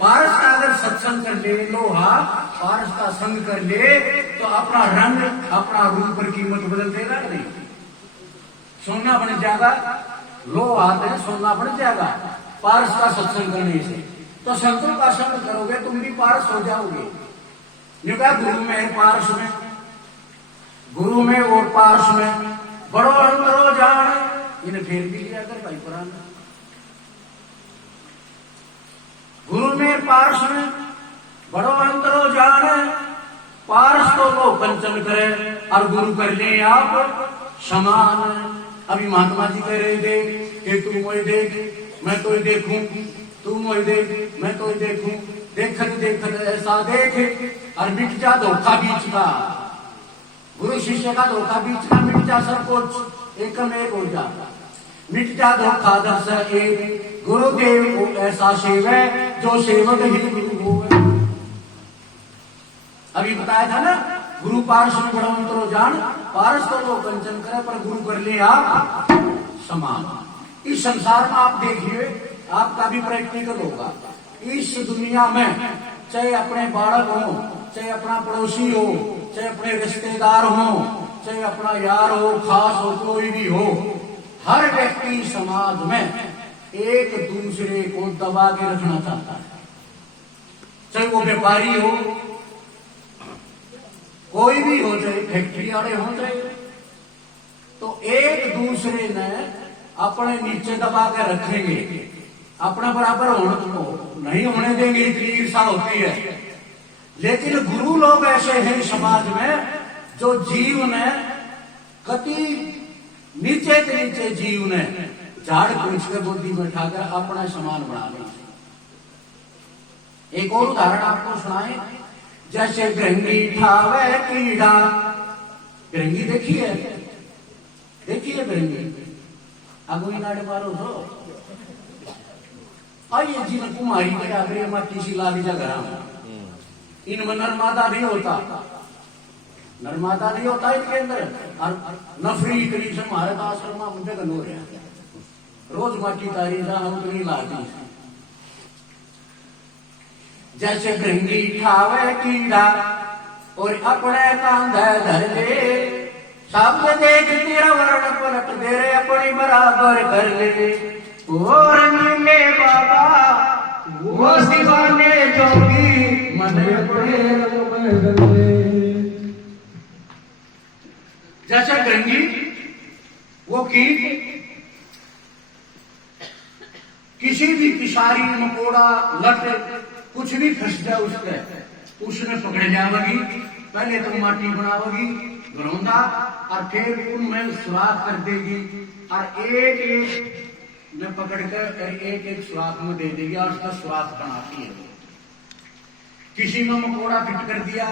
पारस का अगर सत्संग कर ले लोहा पारस का संग कर ले तो अपना रंग अपना रूप पर कीमत बदल देगा नहीं सोना बन जाएगा लोहा है सोना बन जाएगा पारस का सत्संग करने से तो संतों का संग करोगे तुम भी पारस हो जाओगे ये क्या गुरु में पार्श में गुरु में और पार्श में बड़ो अंतरो जान इन्हें फेर भी लिया कर भाई पुराण गुरु में पार्श में बड़ो अंतरो जान पार्श तो वो पंचम करे और गुरु कर ले आप समान अभी महात्मा जी कह रहे थे कि तू मुझे देख मैं तो देखूं तू मुझे देख मैं तो देखूं देखत ऐसा देख और मिट जा धोखा बीच का गुरु शिष्य का धोखा बीच का मिट जा सब कुछ एकम एक हो जा मिट जा धोखा दस एक गुरुदेव को ऐसा सेव है जो सेवक ही गुरु हो अभी बताया था ना गुरु पार्श में बड़ा अंतरो जान पारस तो वो कंचन करे पर गुरु कर ले आप समान इस संसार में आप देखिए आपका भी प्रैक्टिकल होगा इस दुनिया में चाहे अपने बालक हो चाहे अपना पड़ोसी हो चाहे अपने रिश्तेदार हो चाहे अपना यार हो खास हो कोई भी हो हर व्यक्ति समाज में एक दूसरे को दबा के रखना चाहता है चाहे वो व्यापारी हो कोई भी हो चाहे फैक्ट्री वाले हो चाहे तो एक दूसरे ने अपने नीचे दबा के रखेंगे अपना बराबर नहीं होने देंगे इतनी ईर्षा होती है लेकिन गुरु लोग ऐसे हैं समाज में जो जीव ने कति नीचे के नीचे जीव ने झाड़ पूछ के बुद्धि में उठाकर अपना समान बना लिया एक और उदाहरण आपको सुनाए जैसे गृंगी ठावे कीड़ा गृंगी देखिए गृंगी अगुई नाड़े मारो तो आइए जी में कुमारी के आगरे माटी सी लाली जगह इनमें नर्मदा नहीं होता, नर्मदा नहीं होता इनके अंदर। और नफरी करीब से हमारे आश्रम में मुझे गनो रहे रोज माटी तारी जा हम तो नहीं लाती। जैसे भृंगी खावे कीड़ा और अपने कांधे धर ले, सब देख तेरा वर्ण पलट दे रे अपनी बराबर कर ले। ओ रंगीले बाबा वो दीवाने जोगी मन अपने। जैसे भृंगी वो कीट किसी भी किसारी मकोड़ा लट कुछ भी फंस जाए उसके उसने पकड़ जाएगी। पहले तो माटी बनावेगी घरौंदा और फिर उनमें सुराख कर देगी और एक एक में पकड़ कर एक एक सुराख में दे देगी और उसका सुराख बनाती है। किसी में मकोड़ा फिट कर दिया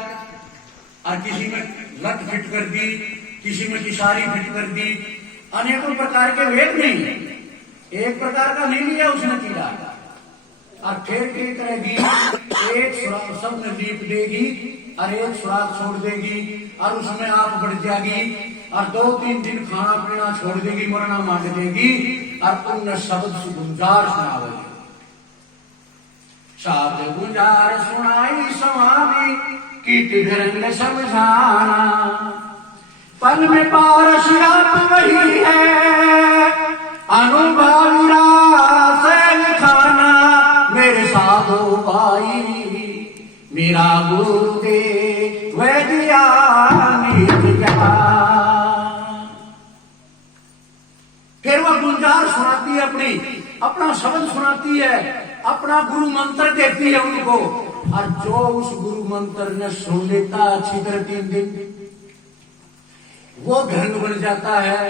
और किसी में लट फिट कर दी, किसी में किसारी फिट कर दी। अनेकों प्रकार के वेद नहीं, एक प्रकार का नहीं लिया उसने कीड़ा। और फिर क्या करेगी, एक सुराख सब में लीप देगी और एक सुराख छोड़ देगी और उसमें आप बढ़ जाएगी और 2-3 दिन खाना पीना छोड़ देगी, मरना मांग देगी और उन शब्द गुंजार सुनावेगी। शब्द गुंजार सुनाई स्वामी की रंग समझाना, पल में पारस आप वही है अनुभव रास खाना। मेरे साधु भाई मेरा गुरुदेव वैद्या फिर वो गुंजार सुनाती है, अपना शब्द सुनाती है, अपना गुरु मंत्र देती है उनको। और जो उस गुरु मंत्र ने सुन लेता अच्छी तरह 3 दिन वो भृंग बन जाता है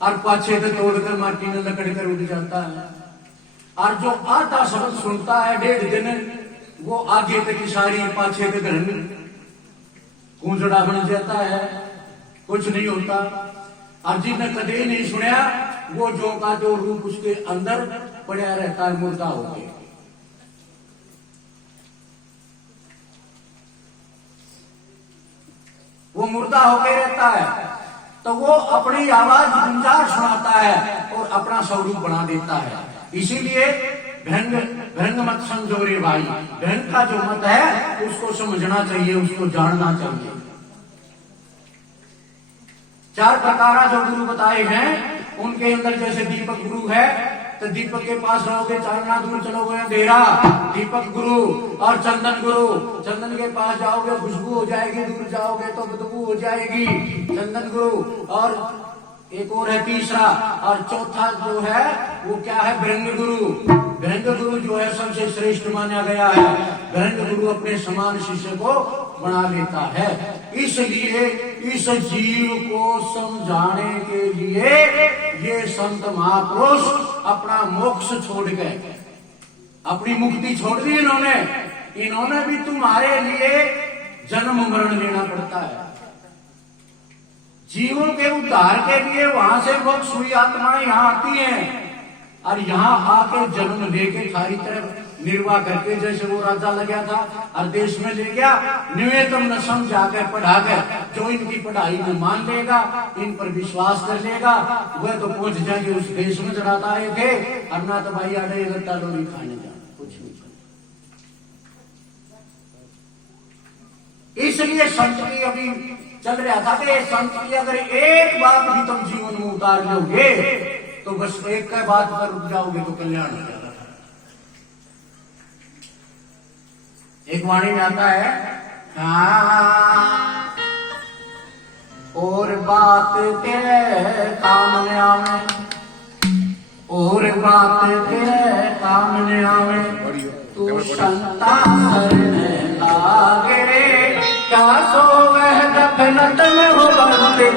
और पाछे से तोड़कर माटी में लकड़ कर उठ जाता है। और जो आधा शब्द सुनता है 1.5 दिन वो आगे तक सारी पाछे के भृंग गूंजड़ा बन जाता है, कुछ नहीं होता। और जिसने कदे नहीं सुना वो जो का जो रूप उसके अंदर पड़ा रहता है मुर्दा होके। वो मुर्दा होके रहता है तो वो अपनी आवाज गुंजार सुनाता है और अपना स्वरूप बना देता है। इसीलिए भृंग मत समझो रे भाई, भृंग का जो मत है उसको समझना चाहिए, उसको जानना चाहिए। 4 प्रकार जो गुरु बताए हैं उनके अंदर जैसे दीपक गुरु है तो दीपक के पास रहोगे चालना दूर चलोगे अंधेरा, दीपक गुरु। और चंदन गुरु, चंदन के पास जाओगे खुशबू हो जाएगी, दूर जाओगे तो बदबू हो जाएगी, चंदन गुरु। और एक और है तीसरा, और चौथा जो है वो क्या है, भृंग गुरु। भृंग गुरु जो है सबसे श्रेष्ठ माना गया है। भृंग गुरु अपने समान शिष्य को बना लेता है। इसलिए इस जीव को समझाने के लिए ये संत महापुरुष अपना मोक्ष छोड़ गए, अपनी मुक्ति छोड़ दी इन्होंने भी तुम्हारे लिए जन्म मरण लेना पड़ता है। जीवों के उद्धार के लिए वहां से मोक्ष हुई आत्माएं यहाँ आती हैं और यहाँ आके जन्म लेके सारी तरफ निर्वाह करके, जैसे वो राजा लगा था और देश में ले गया, न्यूनतम न समझा कर पढ़ा कर जो इनकी पढ़ाई में मान लेगा, इन पर विश्वास कर लेगा, वह तो पहुंच जाएंगे उस देश में चढ़ाता है थे। और ना तो भाई आड़े गट्टा लोरी खाने जाना कुछ नहीं। इसलिए संत की अभी चल रहा था कि संत की अगर एक बात भी तुम जीवन में उतार लोगे तो बस एक का बात पर रुक जाओगे तो कल्याण हो जाएगा। एक वाणी में आता है, हाँ और बात तेरे काम में आवे, और बात तेरे काम में आवे, तू संता करने लागे रे, क्या सो वह दफनत में हो बनते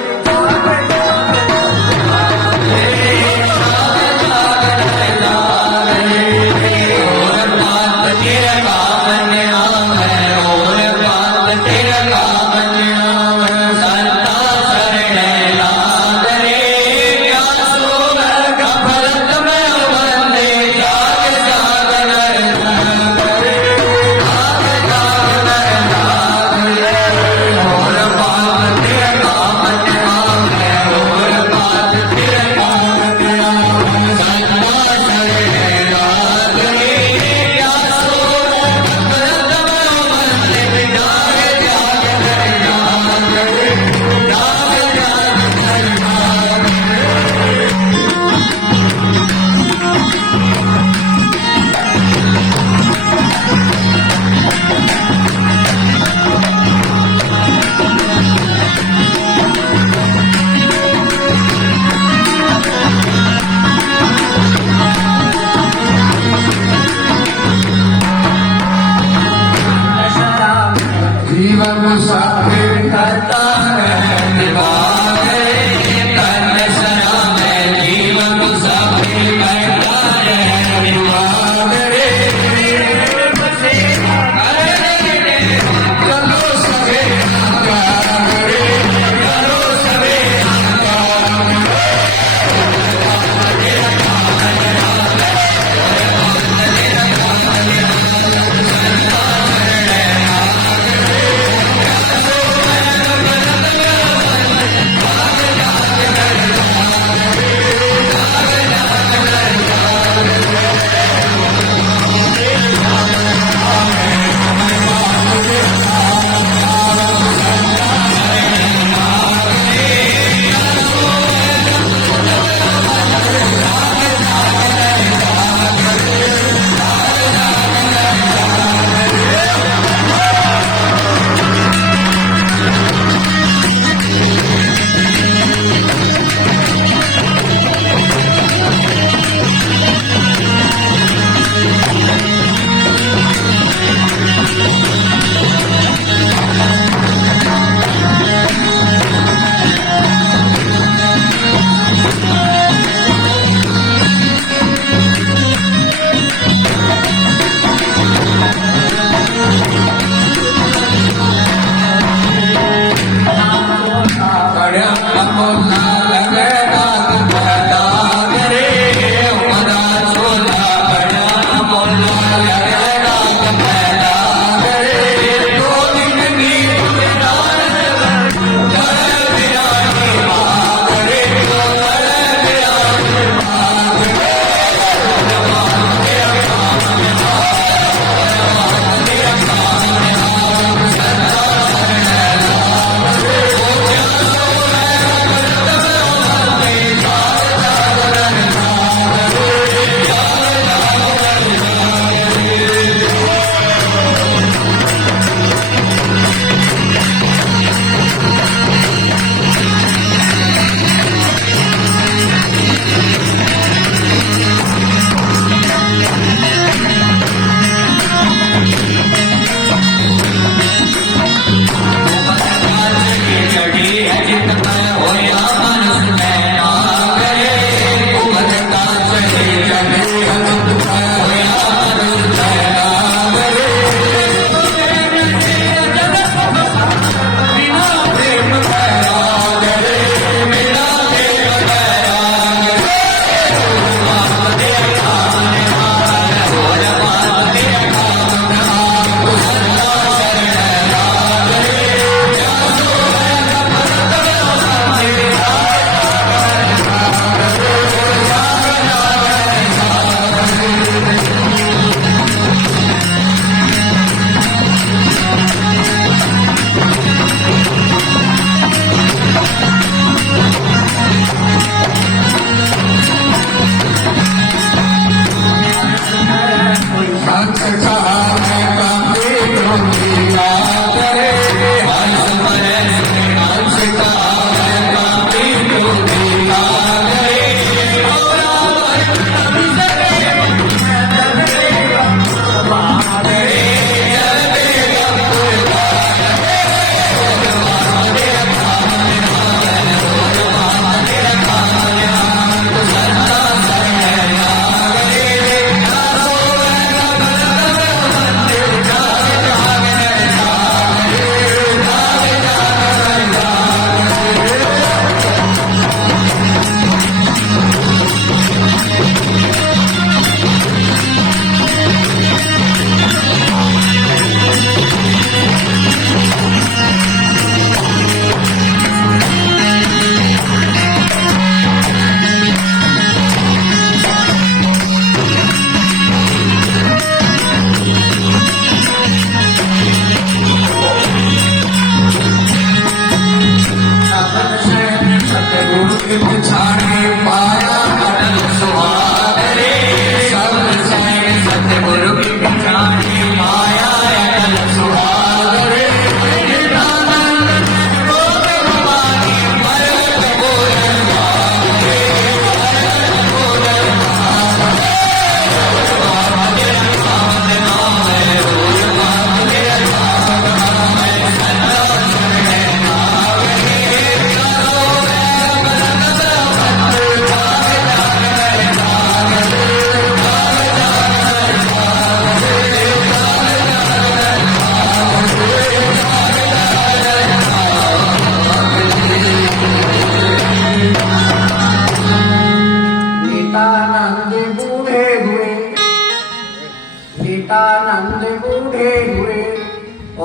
विवेकानंद बूढ़े हुए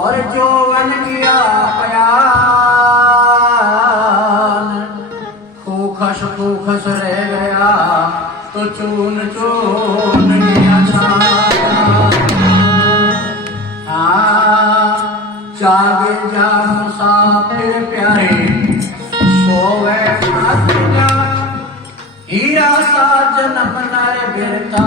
और जौवन किया पयान। खोखस रह गया तो चून चून गया छाया। जागे जा मुसाफिर प्यारे सोवे मत जा। हीरा सा जन्म नर गिरता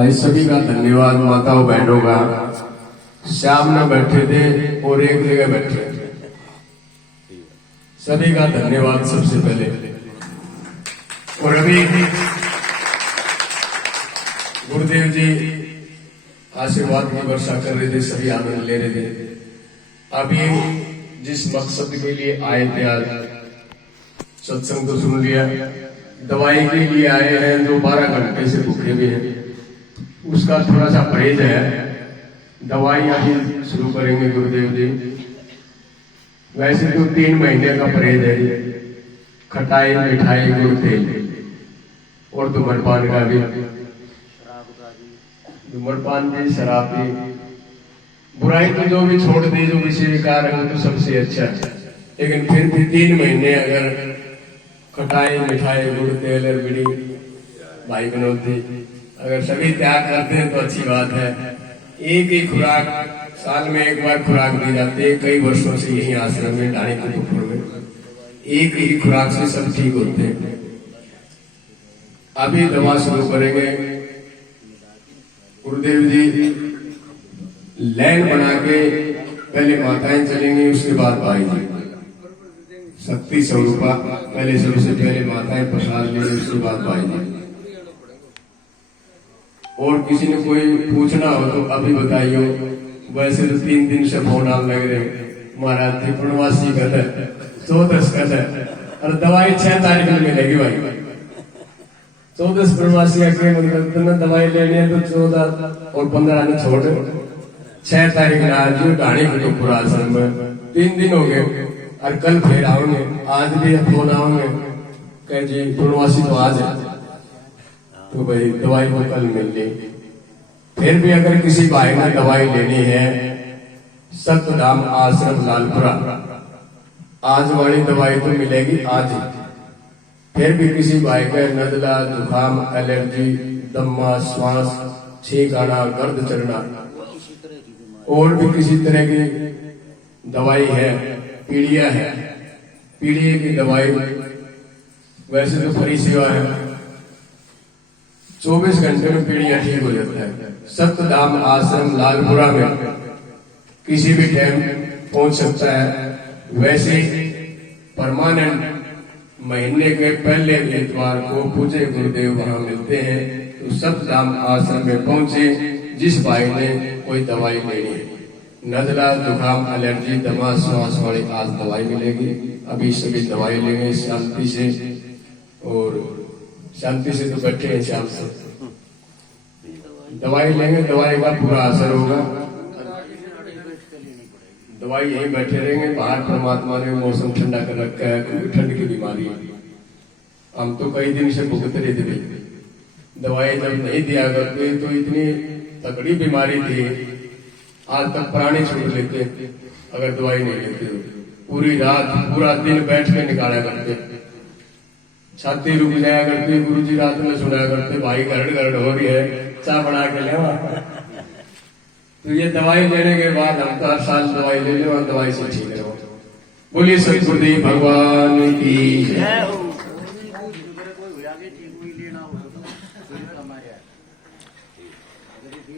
भाई सभी का धन्यवाद माताओं बहनों का। श्याम न बैठे थे और एक जगह बैठे थे, सभी का धन्यवाद सबसे पहले। और अभी गुरुदेव जी आशीर्वाद की वर्षा कर रहे थे, सभी आनंद ले रहे थे। अभी जिस मकसद के लिए आए थे, आज सत्संग तो सुन लिया, दवाई के लिए आए हैं जो 12 घंटे से भूखे भी हैं, उसका थोड़ा सा परहेज है। दवाई अभी शुरू करेंगे गुरुदेव जी। वैसे तो 3 महीने का परहेज है, खटाई मिठाई गुड़ तेल और धूम्रपान का भी, धूम्रपान भी शराब भी, बुराई तो जो भी छोड़ दी, जो भी स्वीकार है तो सबसे अच्छा है। लेकिन फिर भी 3 महीने अगर खटाई मिठाई गुड़ तेल और बीड़ी भाई बनोती अगर सभी त्याग करते हैं तो अच्छी बात है। एक ही खुराक साल में एक बार खुराक दी जाती है, कई वर्षों से यही आश्रम में डाणी कुटुंब में एक ही खुराक से सब ठीक होते हैं। अभी दवा शुरू करेंगे गुरुदेव जी। लाइन बना के पहले माताएं चलेंगी, उसके बाद भाई जी। शक्ति स्वरूपा पहले, सबसे पहले माताएं प्रसाद लेंगे, उसके बाद भाई जी। और किसी ने कोई पूछना हो तो अभी बताइए। वैसे तो 3 दिन से फोन आने लग रहे, महाराज थे पूर्णवासी कल है, 14 कल है, और दवाई 6 तारीख में मिलेगी भाई। 14 पूर्णवासी आके मतलब दवाई लेनी है तो 14 और 15 ने छोड़ 6 तारीख में आज ढाणी को पूरा आश्रम में 3 दिन हो गए, और कल फिर आओगे। आज भी फोन आओगे कह जी पूर्णवासी तो आज है, तो भाई दवाई वो कल मिल ली। फिर भी अगर किसी भाई ने दवाई लेनी है, सतधाम आश्रम लालपुरा, आज वाली दवाई तो मिलेगी आज ही। फिर भी किसी भाई का नजला जुकाम एलर्जी दम्मा श्वास छींक आना गर्द चढ़ना और भी किसी तरह की दवाई है, पीड़िया है, पीड़िया की दवाई वैसे तो फ्री सेवा है, 24 घंटे में पीड़िया ठीक हो जाता है। सतधाम आश्रम लालपुरा में किसी भी टाइम पहुंच सकता है। वैसे परमानेंट महीने के पहले इतवार को पूजे गुरुदेव वहां मिलते हैं, तो सतधाम आश्रम में पहुंचे। जिस भाई ने कोई दवाई लेनी है, नजला जुकाम एलर्जी दमा श्वास वाली, आज दवाई मिलेगी। अभी सभी दवाई लेंगे शांति से, और शांति से तो बैठे हैं, शाम से दवाई लेंगे, दवाई का पूरा असर होगा। दवाई यहीं बैठे रहेंगे, बाहर परमात्मा ने मौसम ठंडा कर रखा है, क्योंकि ठंड की बीमारी है। हम तो कई दिन से भुगत रहे थे, दवाई जब नहीं दिया करते तो इतनी तगड़ी बीमारी थी, आज तक प्राणी छूट लेते अगर दवाई नहीं लेते तो। पूरी रात पूरा दिन बैठ के निकाला करते, छाती रुक जाया करती, गुरु जी रात में सुनाया करते, भाई गरड़ गरड़ हो रही है, चाय बना के ले। तो ये दवाई लेने के बाद हम तो हर साल दवाई ले लो और दवाई से ठीक रहो। बोलिए सतगुरुदेव भगवान की।